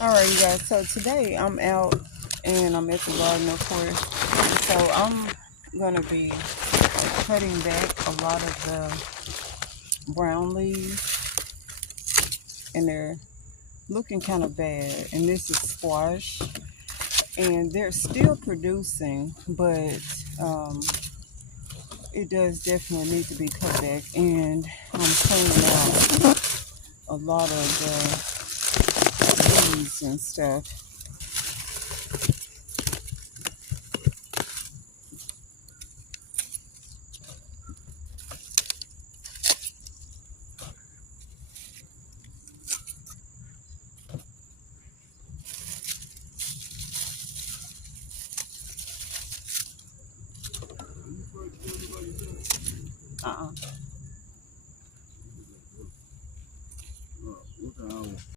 All right, you guys. So today I'm out and I'm at the garden, of course. And so I'm gonna be cutting back a lot of the brown leaves, and they're looking kind of bad. And this is squash, and they're still producing, but it does definitely need to be cut back. And I'm cleaning out a lot of the leaves and stuff.